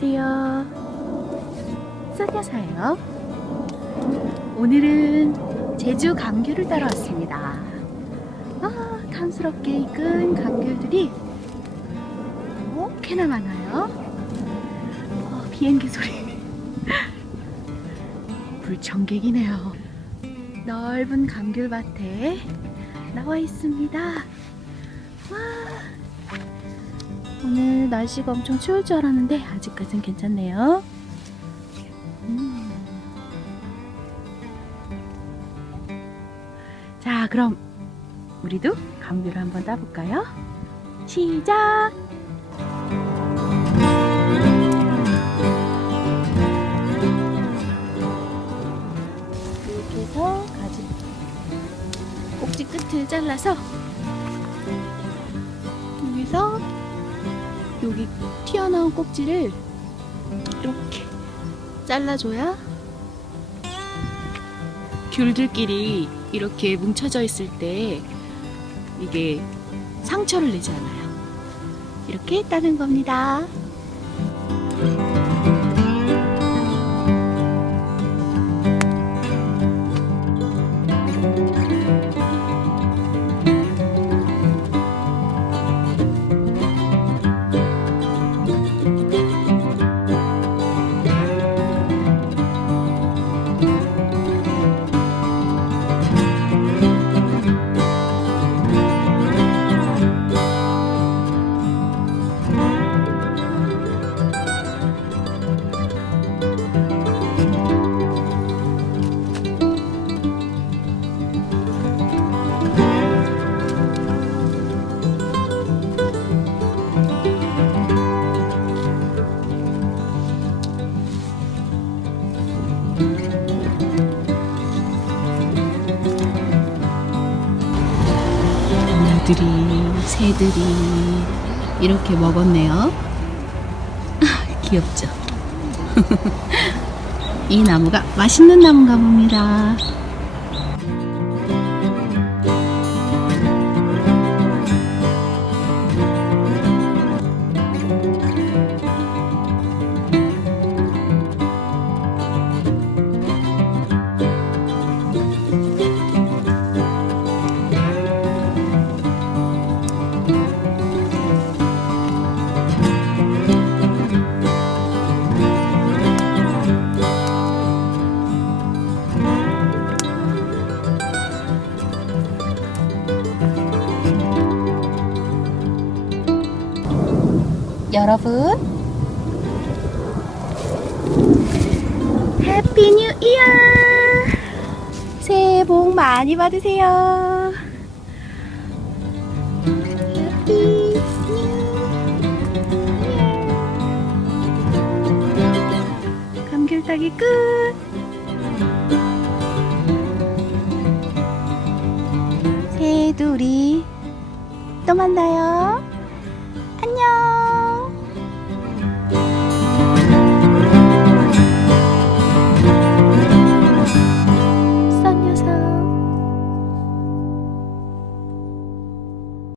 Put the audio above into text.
안녕하세요. 쏘녀사예요. 오늘은 제주 감귤을 따러 왔습니다. 아, 탐스럽게 익은 감귤들이 이렇게나 많아요. 어, 비행기 소리. 불청객이네요. 넓은 감귤밭에 나와 있습니다. 와, 오늘 날씨가 엄청 추울 줄 알았는데 아직까진 괜찮네요. 음. 자, 그럼 우리도 감귤을 한번 따볼까요? 시작! 이렇게 해서 가지 꼭지 끝을 잘라서 여기 튀어나온 꼭지를 이렇게 잘라줘야 귤들끼리 이렇게 뭉쳐져 있을 때 이게 상처를 내지 않아요. 이렇게 따는 겁니다. 나들이, 새들이 이렇게 먹었네요. 귀엽죠? 이 나무가 맛있는 나무인가 봅니다. 여러분. 해피 뉴 이어 새해 복 많이 받으세요. 해피 뉴 이어 감귤 따기 끝! 새해도 우리 또 만나요